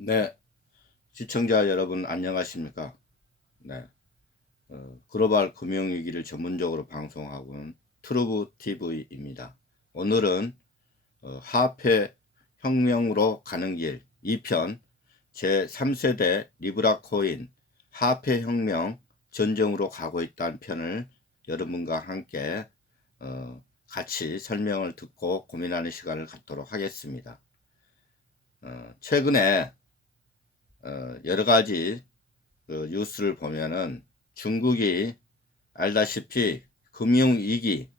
네, 시청자 여러분 안녕하십니까? 네, 글로벌 금융위기를 전문적으로 방송하고는 트루브 TV입니다. 오늘은 화폐 혁명으로 가는 길 2편 제3세대 리브라 코인 화폐 혁명 전쟁으로 가고 있다는 편을 여러분과 함께 같이 설명을 듣고 고민하는 시간을 갖도록 하겠습니다. 최근에 여러 가지 뉴스를 보면은 중국이 알다시피 금융위기,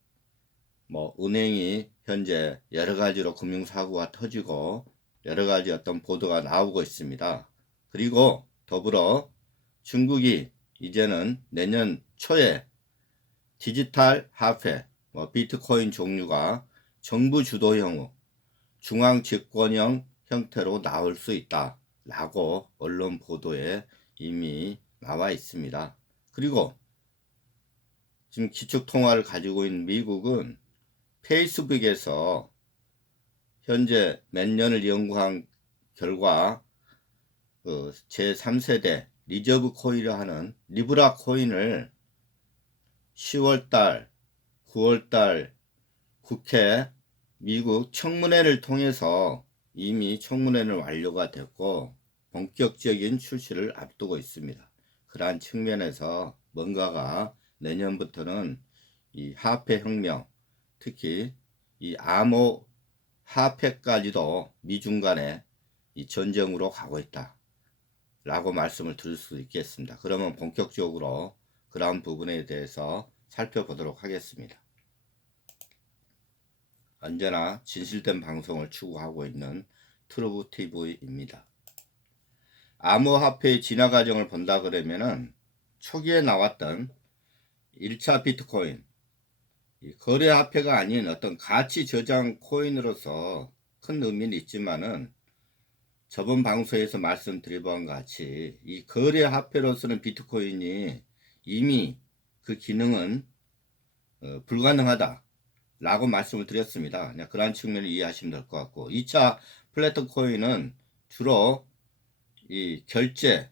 은행이 현재 여러 가지로 금융사고가 터지고 여러 가지 어떤 보도가 나오고 있습니다. 그리고 더불어 중국이 이제는 내년 초에 디지털 화폐, 비트코인 종류가 정부 주도형, 중앙 집권형 형태로 나올 수 있다 라고 언론 보도에 이미 나와 있습니다. 그리고 지금 기축통화를 가지고 있는 미국은 페이스북에서 현재 몇 년을 연구한 결과 제3세대 리저브 코인이라 하는 리브라 코인을 10월달, 9월달 국회 미국 청문회를 통해서 이미 청문회는 완료가 됐고 본격적인 출시를 앞두고 있습니다. 그러한 측면에서 뭔가가 내년부터는 이 화폐 혁명, 특히 이 암호 화폐까지도 미중 간에 이 전쟁으로 가고 있다 라고 말씀을 드릴 수 있겠습니다. 그러면 본격적으로 그러한 부분에 대해서 살펴보도록 하겠습니다. 언제나 진실된 방송을 추구하고 있는 트루브 TV입니다. 암호화폐의 진화 과정을 본다 그러면은 초기에 나왔던 1차 비트코인, 거래화폐가 아닌 어떤 가치 저장 코인으로서 큰 의미는 있지만은 저번 방송에서 말씀드린 바와 같이 이 거래화폐로서는 비트코인이 이미 그 기능은 불가능하다 라고 말씀을 드렸습니다. 그러한 측면을 이해하시면 될 것 같고 2차 플래트 코인은 주로 이 결제,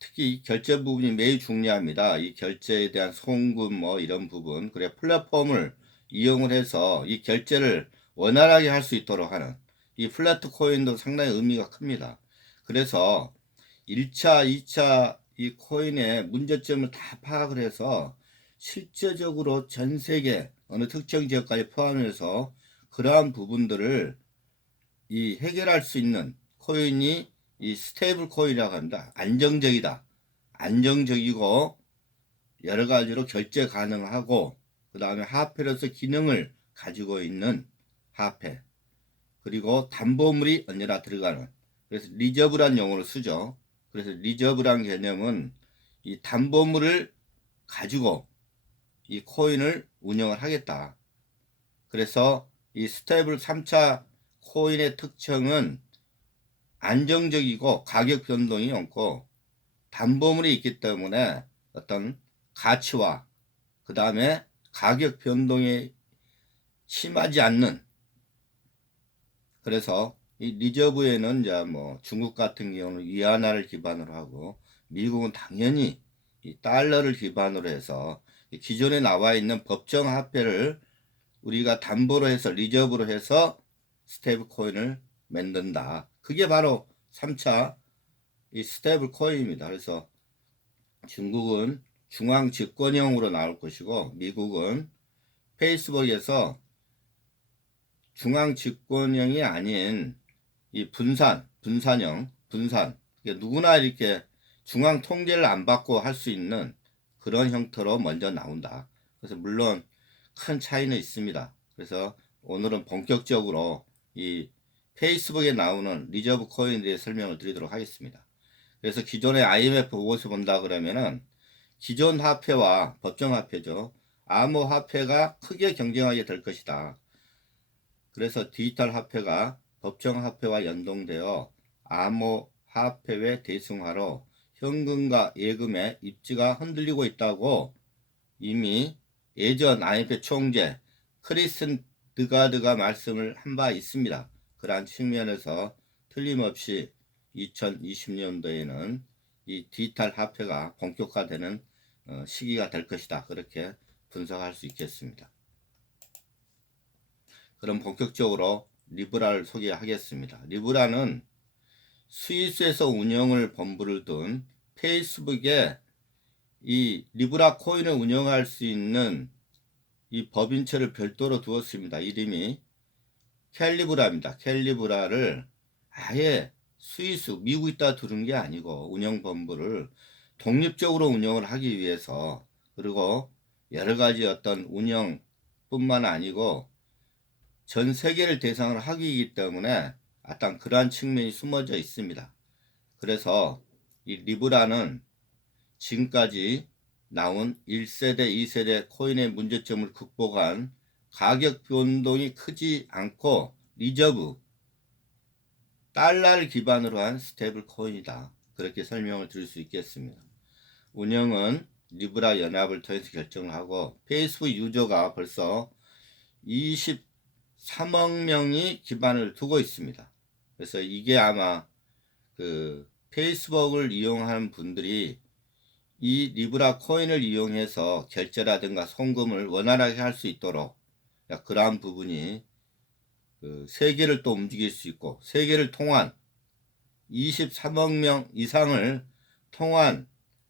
특히 결제 부분이 매우 중요합니다. 이 결제에 대한 송금 이런 부분, 그래 플랫폼을 이용을 해서 이 결제를 원활하게 할 수 있도록 하는 이 플래트 코인도 상당히 의미가 큽니다. 그래서 1차, 2차 이 코인의 문제점을 다 파악을 해서 실제적으로 전 세계 어느 특정 지역까지 포함해서 그러한 부분들을 이 해결할 수 있는 코인이 이 스테이블 코인이라고 합니다. 안정적이다. 안정적이고 여러 가지로 결제 가능하고 그 다음에 화폐로서 기능을 가지고 있는 화폐, 그리고 담보물이 언제나 들어가는, 그래서 리저브란 용어를 쓰죠. 그래서 리저브란 개념은 이 담보물을 가지고 이 코인을 운영을 하겠다. 그래서 이 스테이블 3차 코인의 특징은 안정적이고 가격 변동이 없고 담보물이 있기 때문에 어떤 가치와 그 다음에 가격 변동이 심하지 않는, 그래서 이 리저브에는 이제 중국 같은 경우는 위안화를 기반으로 하고 미국은 당연히 이 달러를 기반으로 해서 기존에 나와 있는 법정 화폐를 우리가 담보로 해서 리저브로 해서 스테이블 코인을 만든다. 그게 바로 3차 이 스테이블 코인입니다. 그래서 중국은 중앙 집권형으로 나올 것이고 미국은 페이스북에서 중앙 집권형이 아닌 이 분산형, 누구나 이렇게 중앙 통제를 안 받고 할 수 있는 그런 형태로 먼저 나온다. 그래서 물론 큰 차이는 있습니다. 그래서 오늘은 본격적으로 이 페이스북에 나오는 리저브 코인에 대해 설명을 드리도록 하겠습니다. 그래서 기존의 IMF 보고서 본다 그러면은 기존 화폐와 법정 화폐죠. 암호 화폐가 크게 경쟁하게 될 것이다. 그래서 디지털 화폐가 법정 화폐와 연동되어 암호 화폐의 대승화로 현금과 예금의 입지가 흔들리고 있다고 이미 예전 IMF 총재 크리슨 드가드가 말씀을 한 바 있습니다. 그러한 측면에서 틀림없이 2020년도에는 이 디지털 화폐가 본격화되는 시기가 될 것이다. 그렇게 분석할 수 있겠습니다. 그럼 본격적으로 리브라를 소개하겠습니다. 리브라는 스위스에서 운영을 본부를 둔 페이스북에 이 리브라 코인을 운영할 수 있는 이 법인체를 별도로 두었습니다. 이름이 캘리브라입니다. 캘리브라를 아예 스위스, 미국에다 두는 게 아니고 운영 본부를 독립적으로 운영을 하기 위해서, 그리고 여러 가지 어떤 운영뿐만 아니고 전 세계를 대상으로 하기이기 때문에 어떤 그러한 측면이 숨어져 있습니다. 그래서 이 리브라는 지금까지 나온 1세대, 2세대 코인의 문제점을 극복한 가격 변동이 크지 않고 리저브, 달러를 기반으로 한 스테이블 코인이다. 그렇게 설명을 드릴 수 있겠습니다. 운영은 리브라 연합을 통해서 결정을 하고 페이스북 유저가 벌써 23억 명이 기반을 두고 있습니다. 그래서 이게 아마 그 페이스북을 이용하는 분들이 이 리브라 코인을 이용해서 결제라든가 송금을 원활하게 할 수 있도록 그러한 부분이 그 세계를 또 움직일 수 있고, 세계를 통한 23억 명 이상을 통한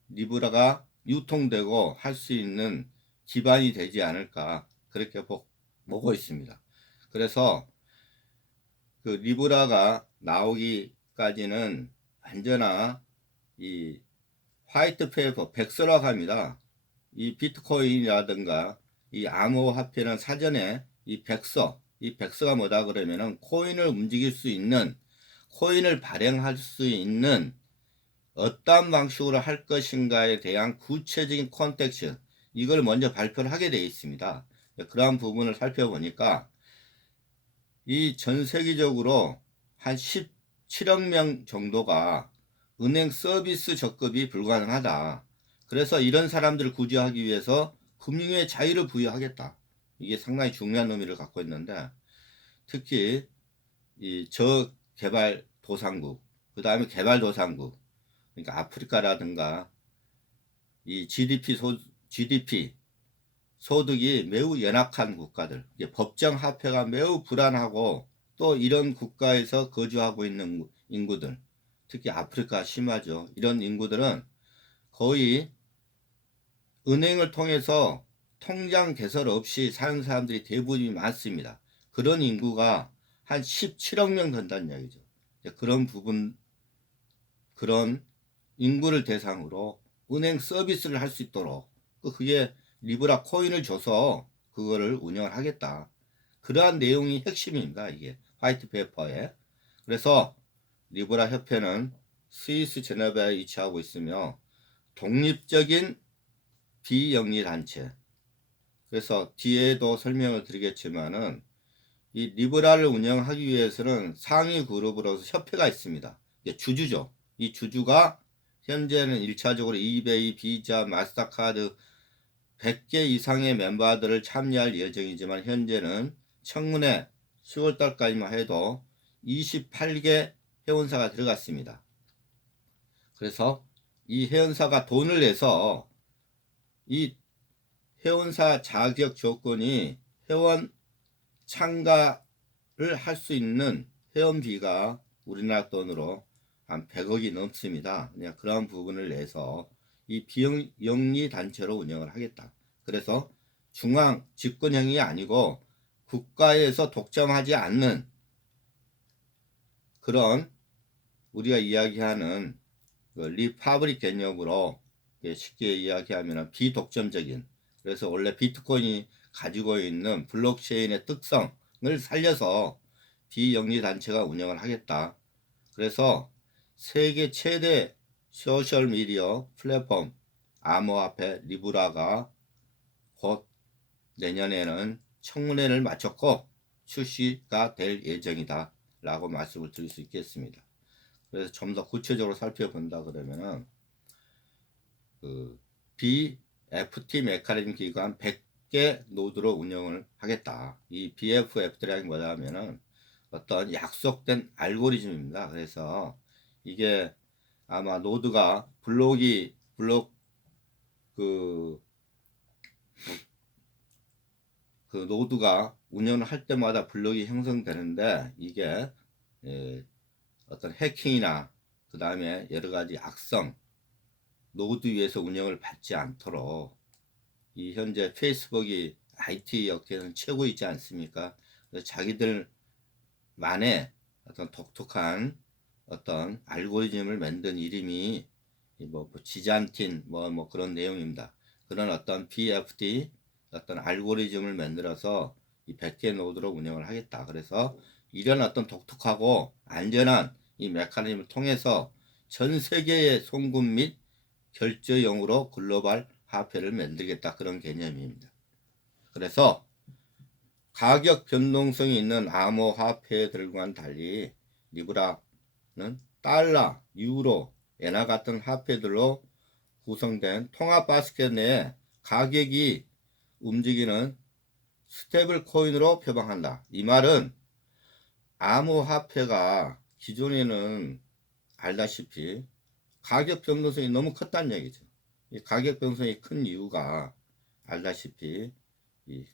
리브라가 유통되고 할 수 있는 기반이 되지 않을까, 그렇게 보고 있습니다. 그래서 그 리브라가 나오기까지는 완전한 이 화이트 페이퍼, 백서라고 합니다. 이 비트코인이라든가 이 암호화폐는 사전에 이 백서가 뭐다 그러면은 코인을 움직일 수 있는, 코인을 발행할 수 있는 어떤 방식으로 할 것인가에 대한 구체적인 컨텍스트, 이걸 먼저 발표를 하게 되어 있습니다. 그러한 부분을 살펴보니까 이 전 세계적으로 한 17억 명 정도가 은행 서비스 적급이 불가능하다. 그래서 이런 사람들을 구제하기 위해서 금융의 자유를 부여하겠다. 이게 상당히 중요한 의미를 갖고 있는데, 특히 이 저개발도상국, 그 다음에 개발도상국, 그러니까 아프리카라든가 이 GDP 소득이 매우 연약한 국가들, 법정 화폐가 매우 불안하고 또 이런 국가에서 거주하고 있는 인구들, 특히 아프리카 심하죠. 이런 인구들은 거의 은행을 통해서 통장 개설 없이 사는 사람들이 대부분이 많습니다. 그런 인구가 한 17억 명 된다는 이야기죠. 그런 인구를 대상으로 은행 서비스를 할 수 있도록 그게 리브라 코인을 줘서 그거를 운영을 하겠다. 그러한 내용이 핵심입니다. 이게 화이트 페이퍼에. 그래서 리브라 협회는 스위스 제네바에 위치하고 있으며 독립적인 비영리 단체. 그래서 뒤에도 설명을 드리겠지만은 이 리브라를 운영하기 위해서는 상위 그룹으로서 협회가 있습니다. 이게 주주죠. 이 주주가 현재는 1차적으로 이베이, 비자, 마스터카드 100개 이상의 멤버들을 참여할 예정이지만 현재는 청문회 10월달까지만 해도 28개 회원사가 들어갔습니다. 그래서 이 회원사가 돈을 내서 이 회원사 자격 조건이 회원 참가를 할 수 있는 회원비가 우리나라 돈으로 한 100억이 넘습니다. 그냥 그런 부분을 내서 이 비영리 단체로 운영을 하겠다. 그래서 중앙 집권형이 아니고 국가에서 독점하지 않는 그런 우리가 이야기하는 그 리파블릭 개념으로 쉽게 이야기하면 비독점적인, 그래서 원래 비트코인이 가지고 있는 블록체인의 특성을 살려서 비영리 단체가 운영을 하겠다. 그래서 세계 최대 소셜미디어 플랫폼 암호화폐 리브라가 곧 내년에는 청문회를 마쳤고 출시가 될 예정이다 라고 말씀을 드릴 수 있겠습니다. 그래서 좀 더 구체적으로 살펴본다 그러면은 그 BFT 메커니즘 기관 100개 노드로 운영을 하겠다. 이 BFF라는 게 뭐냐면은 어떤 약속된 알고리즘입니다. 그래서 이게 아마 노드가 블록 그, 그 노드가 운영을 할 때마다 블록이 형성되는데 이게 어떤 해킹이나 그 다음에 여러 가지 악성 노드 위에서 운영을 받지 않도록 이 현재 페이스북이 IT 업계에서는 최고이지 않습니까? 그래서 자기들만의 어떤 독특한 어떤 알고리즘을 만든 이름이 뭐 지잔틴 뭐 그런 내용입니다. 그런 어떤 BFD 어떤 알고리즘을 만들어서 이 100개 노드로 운영을 하겠다. 그래서 이런 어떤 독특하고 안전한 이 메커니즘을 통해서 전 세계의 송금 및 결제용으로 글로벌 화폐를 만들겠다. 그런 개념입니다. 그래서 가격 변동성이 있는 암호 화폐들과는 달리 리브라는 달러, 유로, 엔화 같은 화폐들로 구성된 통합 바스켓 내에 가격이 움직이는 스테이블 코인으로 표방한다. 이 말은 암호 화폐가 기존에는 알다시피 가격 변동성이 너무 컸다는 얘기죠. 이 가격 변동성이 큰 이유가 알다시피 이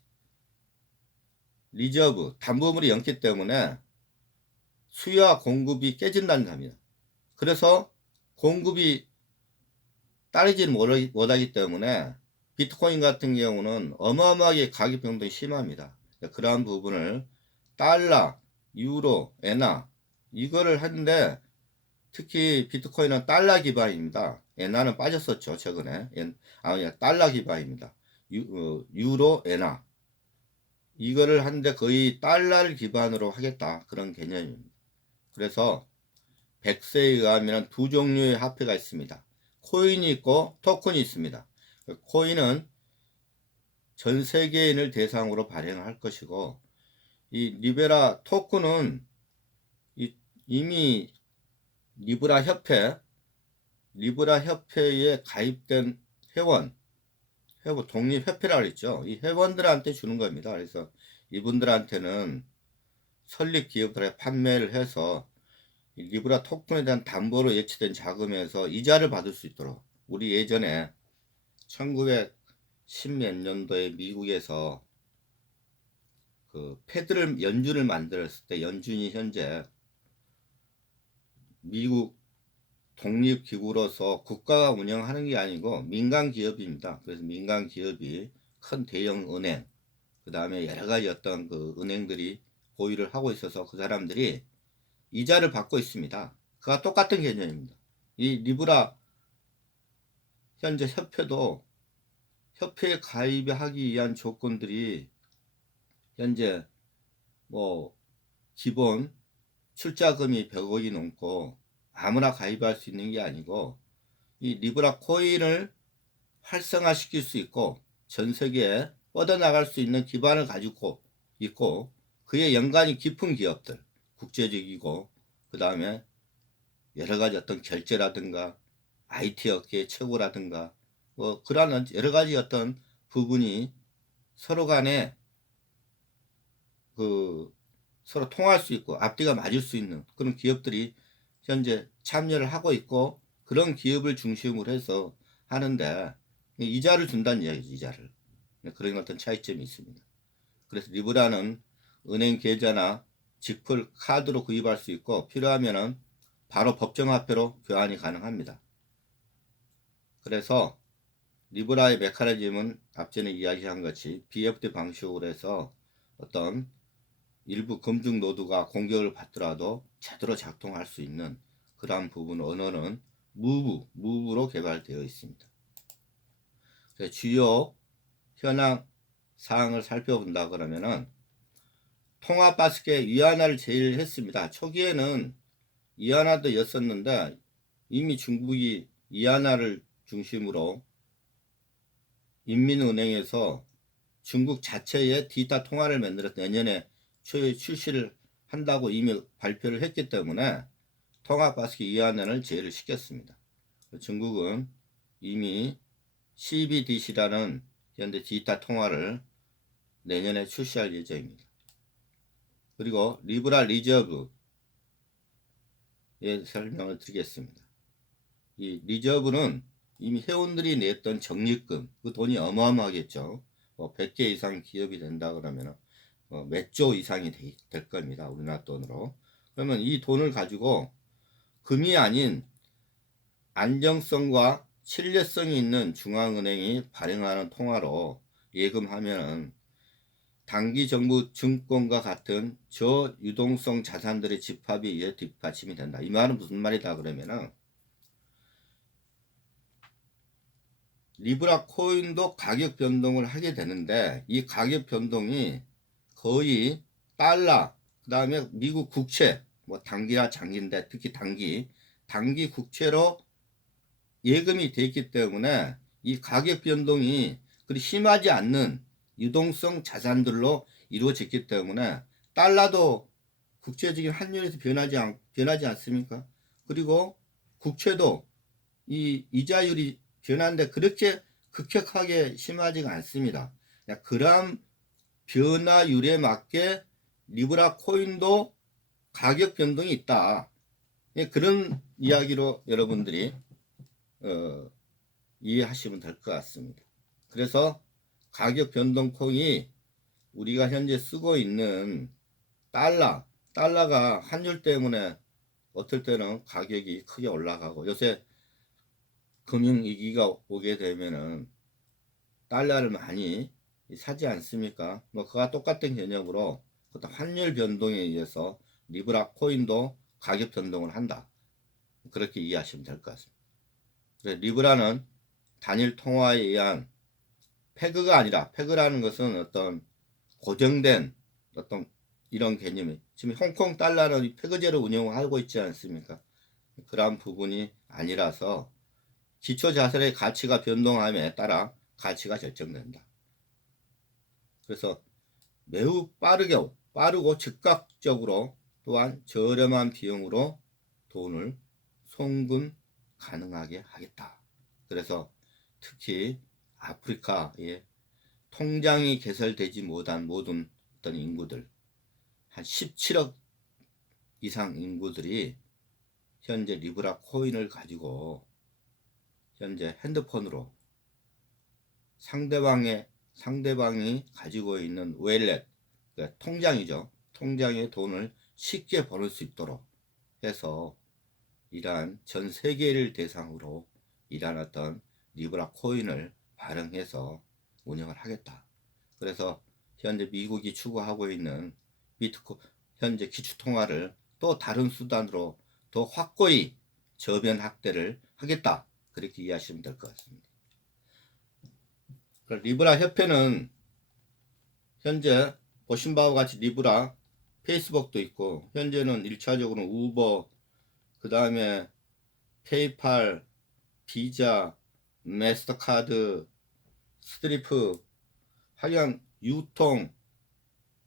리저브 담보물이 많기 때문에 수요와 공급이 깨진다는 겁니다. 그래서 공급이 따르지 못하기 때문에 비트코인 같은 경우는 어마어마하게 가격 변동이 심합니다. 그러한 부분을 달러, 유로, 엔화 이거를 하는데 특히 비트코인은 달러 기반입니다. 엔화는 빠졌었죠 최근에. 달러 기반입니다. 유로, 엔화 이거를 하는데 거의 달러를 기반으로 하겠다 그런 개념입니다. 그래서 100세에 의하면 두 종류의 화폐가 있습니다. 코인이 있고 토큰이 있습니다. 코인은 전 세계인을 대상으로 발행할 것이고 이 리베라 토큰은 이미 리브라 협회에 가입된 회원 독립협회라고 했죠. 이 회원들한테 주는 겁니다. 그래서 이분들한테는 설립 기업들에 판매를 해서 리브라 토큰에 대한 담보로 예치된 자금에서 이자를 받을 수 있도록 우리 예전에 1910몇 년도에 미국에서 그 패드를 연준을 만들었을 때 연준이 현재 미국 독립기구로서 국가가 운영하는 게 아니고 민간 기업입니다. 그래서 민간 기업이 큰 대형 은행 그 다음에 여러 가지 어떤 그 은행들이 보유를 하고 있어서 그 사람들이 이자를 받고 있습니다. 그와 똑같은 개념입니다. 이 리브라 현재 협회도 협회에 가입하기 위한 조건들이 현재 뭐 기본 출자금이 100억이 넘고 아무나 가입할 수 있는 게 아니고 이 리브라 코인을 활성화시킬 수 있고 전 세계에 뻗어나갈 수 있는 기반을 가지고 있고 그에 연관이 깊은 기업들 국제적이고 그 다음에 여러 가지 어떤 결제라든가 IT 업계의 최고라든가 뭐 그러한 여러 가지 어떤 부분이 서로 간에 그 서로 통할 수 있고 앞뒤가 맞을 수 있는 그런 기업들이 현재 참여를 하고 있고 그런 기업을 중심으로 해서 하는데 이자를 준다는 이야기죠. 이자를. 그런 어떤 차이점이 있습니다. 그래서 리브라는 은행 계좌나 직불 카드로 구입할 수 있고 필요하면은 바로 법정화폐로 교환이 가능합니다. 그래서 리브라의 메커니즘은 앞전에 이야기한 것이 BFD 방식으로 해서 어떤 일부 검증 노드가 공격을 받더라도 제대로 작동할 수 있는 그러한 부분 언어는 무브로 개발되어 있습니다. 주요 현황 사항을 살펴본다 그러면은 통합 바스켓 위안화를 제일 했습니다. 초기에는 이안화도 였었는데 이미 중국이 이안화를 중심으로 인민은행에서 중국 자체의 디지털 통화를 만들어서 내년에 초에 출시를 한다고 이미 발표를 했기 때문에 통합 바스켓 이안화를 제외를 시켰습니다. 중국은 이미 CBDC라는 현대 디지털 통화를 내년에 출시할 예정입니다. 그리고 리브라 리저브 설명을 드리겠습니다. 이 리저브는 이미 회원들이 냈던 적립금, 그 돈이 어마어마하겠죠. 100개 이상 기업이 된다 그러면 몇 조 이상이 될 겁니다. 우리나라 돈으로. 그러면 이 돈을 가지고 금이 아닌 안정성과 신뢰성이 있는 중앙은행이 발행하는 통화로 예금하면은 단기 정부 증권과 같은 저유동성 자산들의 집합에 의해 뒷받침이 된다. 이 말은 무슨 말이다 그러면은 리브라 코인도 가격 변동을 하게 되는데 이 가격 변동이 거의 달러, 그 다음에 미국 국채, 뭐 단기나 장기인데 특히 단기 국채로 예금이 돼 있기 때문에 이 가격 변동이 그리 심하지 않는 유동성 자산들로 이루어졌기 때문에 달러도 국제적인 환율에서 변하지 않습니까? 그리고 국채도 이 이자율이 변하는데 그렇게 급격하게 심하지가 않습니다. 그런 변화율에 맞게 리브라 코인도 가격 변동이 있다. 그런 이야기로 여러분들이 이해하시면 될 것 같습니다. 그래서 가격 변동폭이 우리가 현재 쓰고 있는 달러가 환율 때문에 어떨 때는 가격이 크게 올라가고 요새 금융위기가 오게 되면은 달러를 많이 사지 않습니까? 뭐 그와 똑같은 개념으로 어떤 환율 변동에 의해서 리브라 코인도 가격 변동을 한다. 그렇게 이해하시면 될 것 같습니다. 그래서 리브라는 단일 통화에 의한 페그가 아니라 페그라는 것은 어떤 고정된 어떤 이런 개념이 지금 홍콩 달러는 페그제로 운영하고 있지 않습니까? 그러한 부분이 아니라서 기초 자산의 가치가 변동함에 따라 가치가 결정된다. 그래서 매우 빠르고 즉각적으로 또한 저렴한 비용으로 돈을 송금 가능하게 하겠다. 그래서 특히 아프리카에 통장이 개설되지 못한 모든 어떤 인구들 한 17억 이상 인구들이 현재 리브라 코인을 가지고 현재 핸드폰으로 상대방이 가지고 있는 웰렛, 그러니까 통장이죠. 통장에 돈을 쉽게 벌을 수 있도록 해서 이러한 전 세계를 대상으로 이러한 어떤 리브라 코인을 발행해서 운영을 하겠다. 그래서 현재 미국이 추구하고 있는 현재 기축통화를 또 다른 수단으로 더 확고히 저변 확대를 하겠다. 그렇게 이해하시면 될 것 같습니다. 리브라 협회는 현재 보신 바와 같이 리브라 페이스북도 있고 현재는 1차적으로 우버, 그 다음에 페이팔, 비자, 마스터카드, 스트리프, 하여간 유통,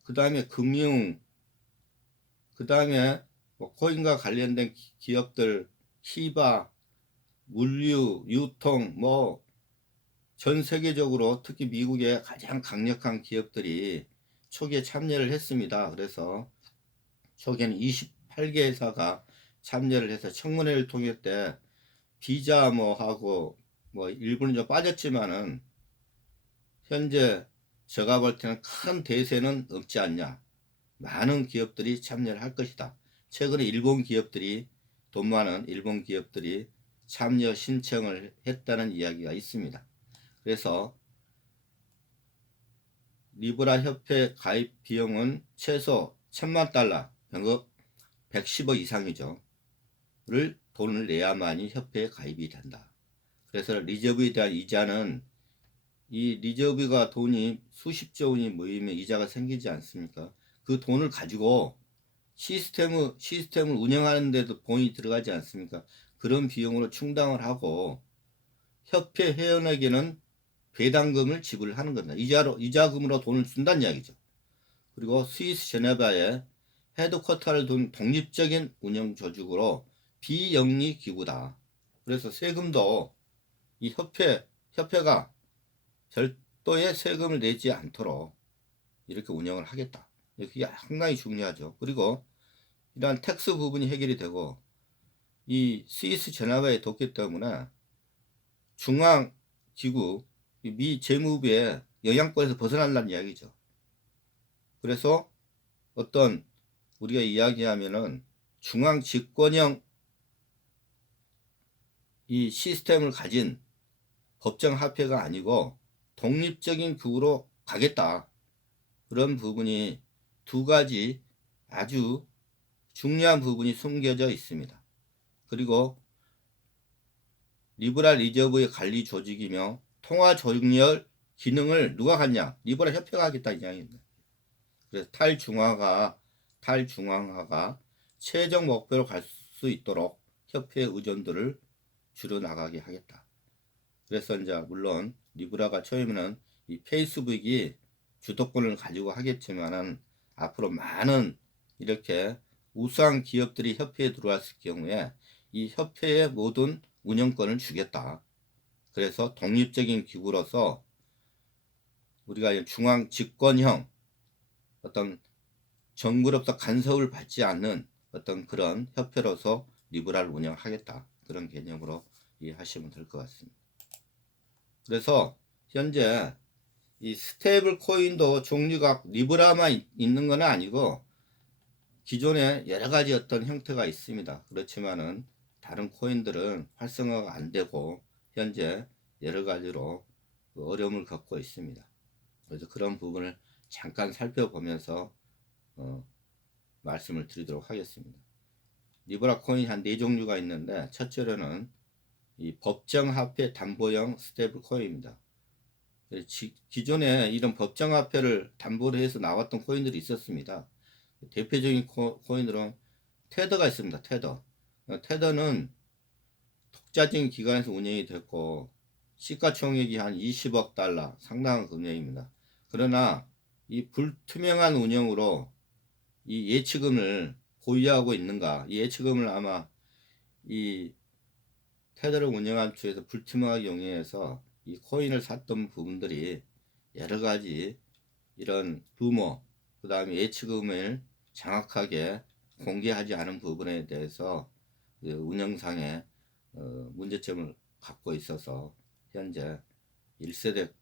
그 다음에 금융, 그 다음에 뭐 코인과 관련된 기업들, 히바, 물류, 유통, 뭐 전 세계적으로 특히 미국의 가장 강력한 기업들이 초기에 참여를 했습니다. 그래서 초기에는 28개 회사가 참여를 해서 청문회를 통해 때 비자 뭐 하고 뭐 일부는 좀 빠졌지만은 현재 제가 볼 때는 큰 대세는 없지 않냐. 많은 기업들이 참여를 할 것이다. 최근에 돈 많은 일본 기업들이 참여 신청을 했다는 이야기가 있습니다. 그래서 리브라 협회 가입 비용은 최소 1000만 달러, 연급 110억 이상이죠. 를 돈을 내야만이 협회에 가입이 된다. 그래서 리저브에 대한 이자는 이 리저브가 돈이 수십조 원이 모이면 이자가 생기지 않습니까? 그 돈을 가지고 시스템을 운영하는 데도 돈이 들어가지 않습니까? 그런 비용으로 충당을 하고 협회 회원에게는 배당금을 지불하는 겁니다. 이자금으로 돈을 준다는 이야기죠. 그리고 스위스 제네바에 헤드쿼터를 둔 독립적인 운영 조직으로 비영리 기구다. 그래서 세금도 이 협회가 별도의 세금을 내지 않도록 이렇게 운영을 하겠다. 이게 상당히 중요하죠. 그리고 이러한 텍스 부분이 해결이 되고 이 스위스 제네바에 뒀기 때문에 중앙 기구 미 재무부의 영향권에서 벗어난다는 이야기죠. 그래서 어떤 우리가 이야기하면은 중앙 집권형 이 시스템을 가진 법정 화폐가 아니고 독립적인 기구로 가겠다. 그런 부분이 두 가지 아주 중요한 부분이 숨겨져 있습니다. 그리고 리브라 리저브의 관리 조직이며 통화 조직력 기능을 누가 갖냐? 리브라 협회가 하겠다 이 이야기입니다. 그래서 탈중앙화가 최종 목표로 갈 수 있도록 협회 의존도를 줄여나가게 하겠다. 그래서 이제 물론 리브라가 처음에는 이 페이스북이 주도권을 가지고 하겠지만은 앞으로 많은 이렇게 우수한 기업들이 협회에 들어왔을 경우에 이 협회의 모든 운영권을 주겠다. 그래서 독립적인 기구로서 우리가 중앙 집권형 어떤 정부로부터 간섭을 받지 않는 어떤 그런 협회로서 리브라를 운영하겠다. 그런 개념으로 이해하시면 될 것 같습니다. 그래서 현재 이 스테이블 코인도 종류가 리브라만 있는 건 아니고 기존에 여러 가지 어떤 형태가 있습니다. 그렇지만은 다른 코인들은 활성화가 안 되고 현재 여러 가지로 어려움을 겪고 있습니다. 그래서 그런 부분을 잠깐 살펴보면서 말씀을 드리도록 하겠습니다. 리브라 코인 한 4종류가 있는데 첫째로는 이 법정화폐 담보형 스테이블 코인입니다. 기존에 이런 법정화폐를 담보로 해서 나왔던 코인들이 있었습니다. 대표적인 코인으로 테더가 있습니다. 테더는 독자적인 기관에서 운영이 됐고 시가총액이 한 20억 달러 상당한 금액입니다. 그러나 이 불투명한 운영으로 이 예치금을 보유하고 있는가? 이 예치금을 아마 이 테더를 운영한 쪽에서 불투명하게 운영해서 이 코인을 샀던 부분들이 여러 가지 이런 루머, 그 다음에 예치금을 정확하게 공개하지 않은 부분에 대해서 운영상에 문제점을 갖고 있어서 현재 1세대,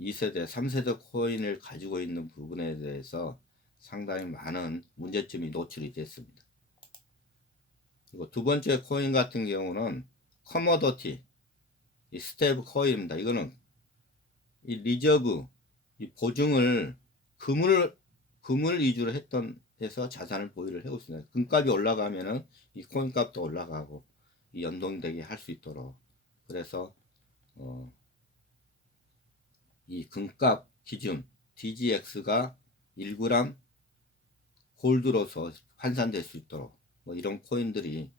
2세대, 3세대 코인을 가지고 있는 부분에 대해서 상당히 많은 문제점이 노출이 됐습니다. 그리고 두 번째 코인 같은 경우는 커머더티, 이 스테이블 코인입니다. 이거는 이 리저브, 이 보증을 금을 위주로 했던 해서 자산을 보유를 해오고 있습니다. 금값이 올라가면은 이 코인 값도 올라가고 이 연동되게 할 수 있도록 그래서 이 금값 기준 DGX가 1g 골드로서 환산될 수 있도록 뭐 이런 코인들이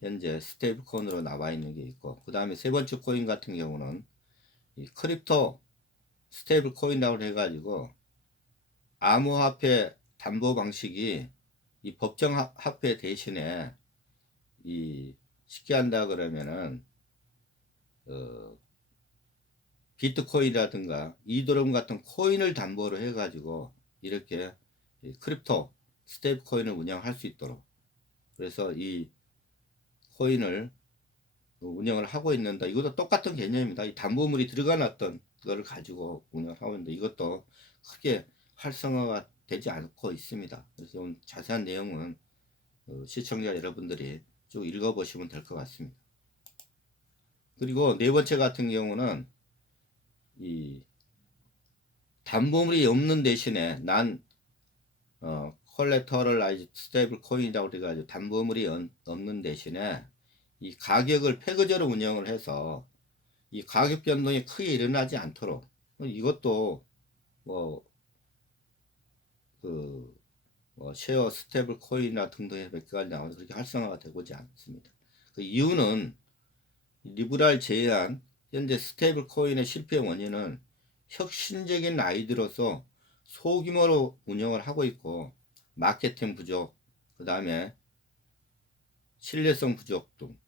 현재 스테이블 코인으로 나와 있는 게 있고 그 다음에 세 번째 코인 같은 경우는 이 크립토 스테이블 코인이라고 해가지고 암호화폐 담보 방식이 이 법정 화폐 대신에 이 쉽게 한다 그러면은 비트코인이라든가 이더리움 같은 코인을 담보로 해가지고 이렇게 크립토 스테이블 코인을 운영할 수 있도록 그래서 이 코인을 운영을 하고 있는데 이것도 똑같은 개념입니다. 이 담보물이 들어가 놨던 그거를 가지고 운영하고 있는데 이것도 크게 활성화가 되지 않고 있습니다. 그래서 좀 자세한 내용은 시청자 여러분들이 쭉 읽어보시면 될 것 같습니다. 그리고 네 번째 같은 경우는 이 담보물이 없는 대신에 콜레터럴라이즈 스테이블 코인이라고 해가지고 담보물이 없는 대신에 이 가격을 페그제로 운영을 해서 이 가격 변동이 크게 일어나지 않도록 이것도 쉐어 스테이블 코인이나 등등의 몇 가지 나와서 그렇게 활성화가 되고지 않습니다. 그 이유는 리브랄 제한 현재 스테이블 코인의 실패 원인은 혁신적인 아이디로서 소규모로 운영을 하고 있고 마케팅 부족, 그 다음에 신뢰성 부족 등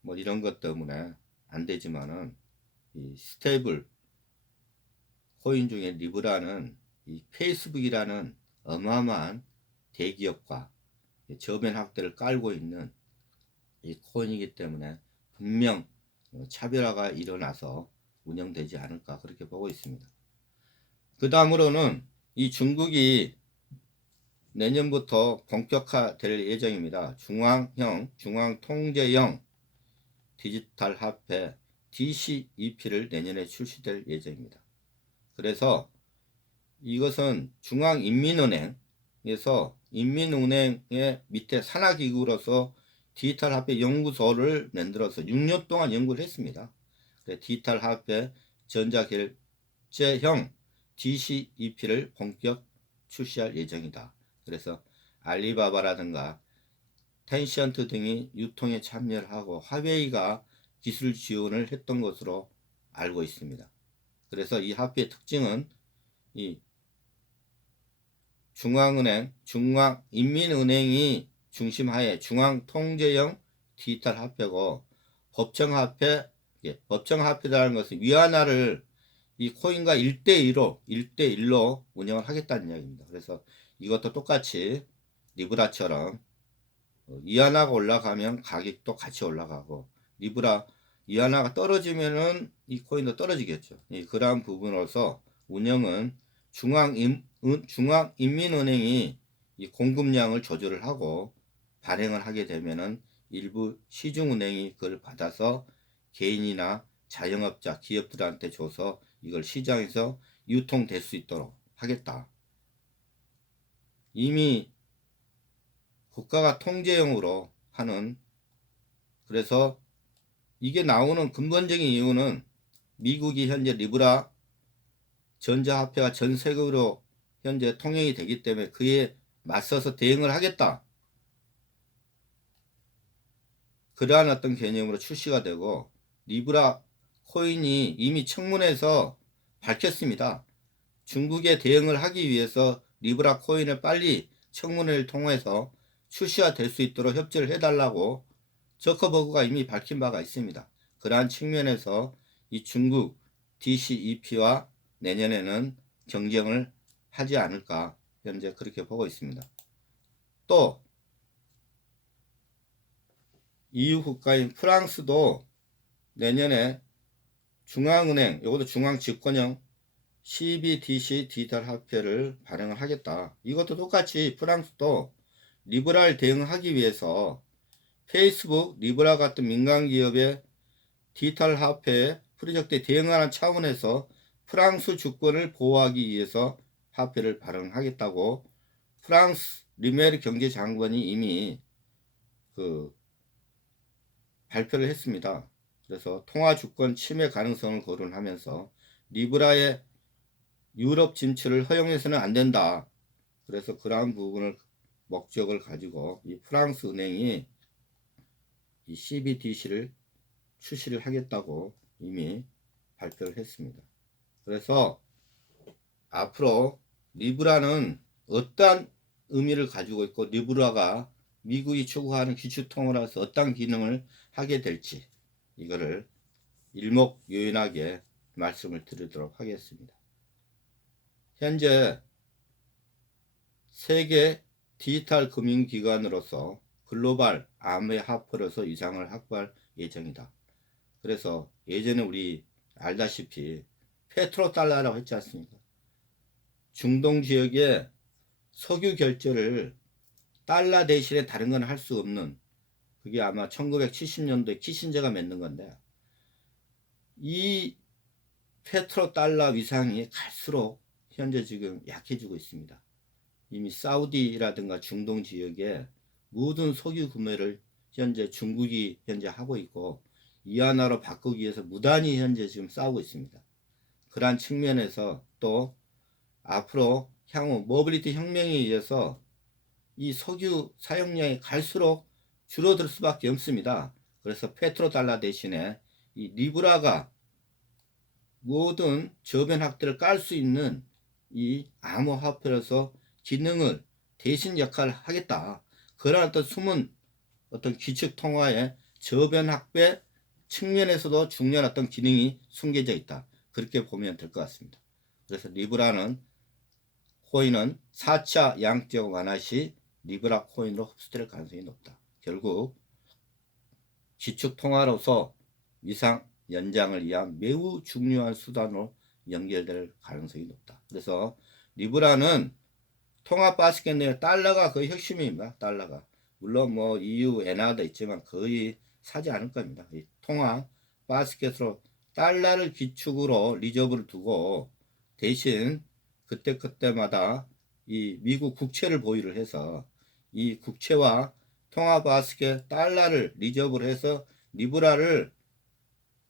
뭐 이런 것 때문에 안 되지만은 이 스테이블 코인 중에 리브라는 이 페이스북이라는 어마어마한 대기업과 저변 확대를 깔고 있는 이 코인이기 때문에 분명 차별화가 일어나서 운영되지 않을까 그렇게 보고 있습니다. 그 다음으로는 이 중국이 내년부터 본격화될 예정입니다. 중앙통제형 디지털 화폐 DCEP를 내년에 출시될 예정입니다. 그래서 이것은 중앙인민은행에서 인민은행의 밑에 산하기구로서 디지털 화폐 연구소를 만들어서 6년 동안 연구를 했습니다. 디지털 화폐 전자결제형 DCEP를 본격 출시할 예정이다. 그래서 알리바바라든가 텐션트 등이 유통에 참여를 하고 화웨이가 기술 지원을 했던 것으로 알고 있습니다. 그래서 이 화폐의 특징은 이 중앙인민은행이 중심하에 중앙통제형 디지털 화폐고 법정화폐라는 것은 위안화를 이 코인과 1대1로 운영을 하겠다는 이야기입니다. 그래서 이것도 똑같이 리브라처럼 위안화가 올라가면 가격도 같이 올라가고 위안화가 떨어지면은 이 코인도 떨어지겠죠. 그러한 부분으로서 운영은 중앙인민은행이 이 공급량을 조절을 하고 발행을 하게 되면은 일부 시중은행이 그걸 받아서 개인이나 자영업자, 기업들한테 줘서 이걸 시장에서 유통될 수 있도록 하겠다. 이미 국가가 통제형으로 하는, 그래서 이게 나오는 근본적인 이유는 미국이 현재 리브라 전자화폐가 전 세계로 현재 통용이 되기 때문에 그에 맞서서 대응을 하겠다. 그러한 어떤 개념으로 출시가 되고, 리브라 코인이 이미 청문회에서 밝혔습니다. 중국에 대응을 하기 위해서 리브라 코인을 빨리 청문회를 통해서 출시가 될 수 있도록 협조를 해달라고 저커버그가 이미 밝힌 바가 있습니다. 그러한 측면에서 이 중국 DCEP와 내년에는 경쟁을 하지 않을까 현재 그렇게 보고 있습니다. 또 EU 국가인 프랑스도 내년에 중앙은행, 이것도 중앙집권형 CBDC 디지털 화폐를 발행을 하겠다. 이것도 똑같이 프랑스도 리브라를 대응하기 위해서 페이스북, 리브라 같은 민간기업의 디지털 화폐 프로젝트에 대응하는 차원에서 프랑스 주권을 보호하기 위해서 화폐를 발행하겠다고 프랑스 리메르 경제장관이 이미 발표를 했습니다. 그래서 통화주권 침해 가능성을 거론하면서 리브라의 유럽 진출을 허용해서는 안 된다. 그래서 그러한 부분을 목적을 가지고 이 프랑스 은행이 이 CBDC를 출시를 하겠다고 이미 발표를 했습니다. 그래서 앞으로 리브라는 어떠한 의미를 가지고 있고, 리브라가 미국이 추구하는 기축통화로서 어떤 기능을 하게 될지 이거를 일목요연하게 말씀을 드리도록 하겠습니다. 현재 세계 디지털 금융기관으로서 글로벌 암의 하퍼로서 위상을 확보할 예정이다. 그래서 예전에 우리 알다시피 페트로달러라고 했지 않습니까? 중동 지역에 석유 결제를 달러 대신에 다른 건 할 수 없는, 그게 아마 1970년도에 키신저가 맺는 건데, 이 페트로달러 위상이 갈수록 현재 지금 약해지고 있습니다. 이미 사우디라든가 중동 지역에 모든 석유 구매를 현재 중국이 현재 하고 있고, 위안화로 바꾸기 위해서 무단히 현재 지금 싸우고 있습니다. 그러한 측면에서 또 앞으로 향후 모빌리티 혁명에 의해서 이 석유 사용량이 갈수록 줄어들 수밖에 없습니다. 그래서 페트로달러 대신에 이 리브라가 모든 저변학들을 깔 수 있는 이 암호화폐로서 기능을 대신 역할을 하겠다. 그런 어떤 숨은 어떤 기축통화의 저변학배 측면에서도 중요한 어떤 기능이 숨겨져 있다. 그렇게 보면 될 것 같습니다. 그래서 리브라는 코인은 4차 양적 완화 시 리브라 코인으로 흡수될 가능성이 높다. 결국 기축 통화로서 위상 연장을 위한 매우 중요한 수단으로 연결될 가능성이 높다. 그래서 리브라는 통화 바스켓 내 달러가 거의 핵심입니다. 달러가. 물론 뭐 EU 엔화도 있지만 거의 사지 않을 겁니다. 이 통화 바스켓으로 달러를 기축으로 리저브를 두고 대신 그때그때마다 이 미국 국채를 보유를 해서 이 국채와 통화 바스켓 달러를 리저브를 해서 리브라를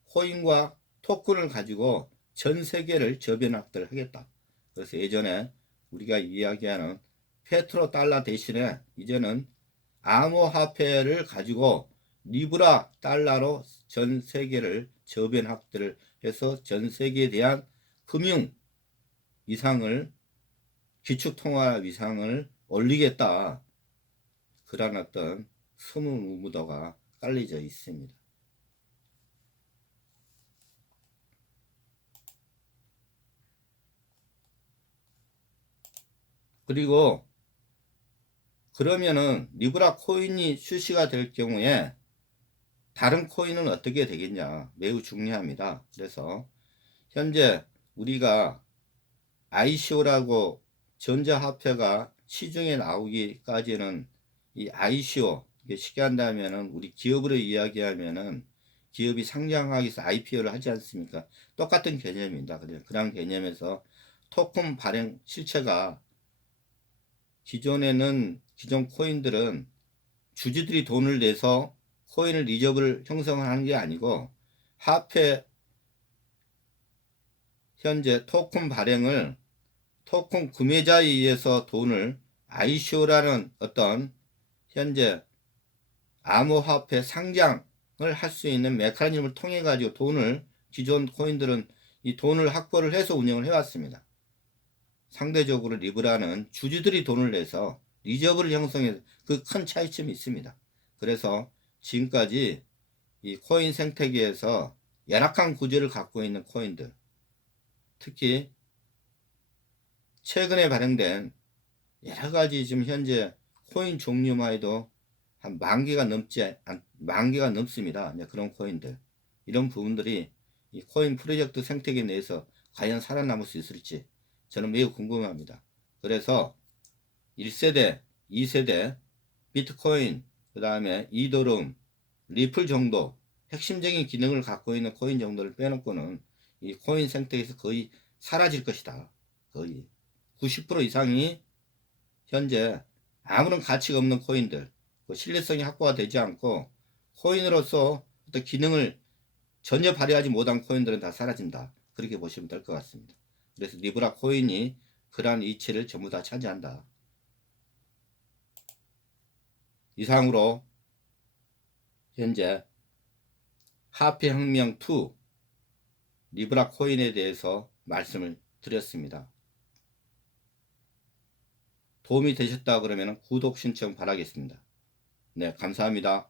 코인과 토큰을 가지고 전 세계를 저변학대를 하겠다. 그래서 예전에 우리가 이야기하는 페트로 달러 대신에 이제는 암호화폐를 가지고 리브라 달러로 전 세계를 저변 확대를 해서 전 세계에 대한 금융 위상을 기축통화 위상을 올리겠다. 그런 어떤 스무무도가 깔려져 있습니다. 그리고 그러면은 리브라 코인이 출시가 될 경우에 다른 코인은 어떻게 되겠냐? 매우 중요합니다. 그래서 현재 우리가 ICO라고 전자화폐가 시중에 나오기까지는 이 ICO 쉽게 한다면은 우리 기업으로 이야기하면은 기업이 상장하기 위해서 IPO를 하지 않습니까? 똑같은 개념입니다. 그런 개념에서 토큰 발행 실체가 기존 코인들은 주주들이 돈을 내서 코인을 리저브를 형성하는 게 아니고 화폐 현재 토큰 발행을 토큰 구매자에 의해서 돈을 ICO라는 어떤 현재 암호화폐 상장을 할 수 있는 메커니즘을 통해 가지고 돈을 기존 코인들은 이 돈을 확보를 해서 운영을 해왔습니다. 상대적으로 리브라는 주주들이 돈을 내서 리저브를 형성해 그 큰 차이점이 있습니다. 그래서 지금까지 이 코인 생태계에서 열악한 구조를 갖고 있는 코인들, 특히 최근에 발행된 여러 가지 지금 현재 코인 종류만 해도 한 만 개가 넘습니다. 그런 코인들. 이런 부분들이 이 코인 프로젝트 생태계 내에서 과연 살아남을 수 있을지 저는 매우 궁금합니다. 그래서 1세대, 2세대, 비트코인, 그 다음에 이더룸, 리플 정도 핵심적인 기능을 갖고 있는 코인 정도를 빼놓고는 이 코인 생태계에서 거의 사라질 것이다. 거의 90% 이상이 현재 아무런 가치가 없는 코인들, 신뢰성이 확보가 되지 않고 코인으로서 어떤 기능을 전혀 발휘하지 못한 코인들은 다 사라진다. 그렇게 보시면 될 것 같습니다. 그래서 리브라 코인이 그러한 이치를 전부 다 차지한다. 이상으로 현재 화폐혁명2 리브라 코인에 대해서 말씀을 드렸습니다. 도움이 되셨다 그러면 구독 신청 바라겠습니다. 네, 감사합니다.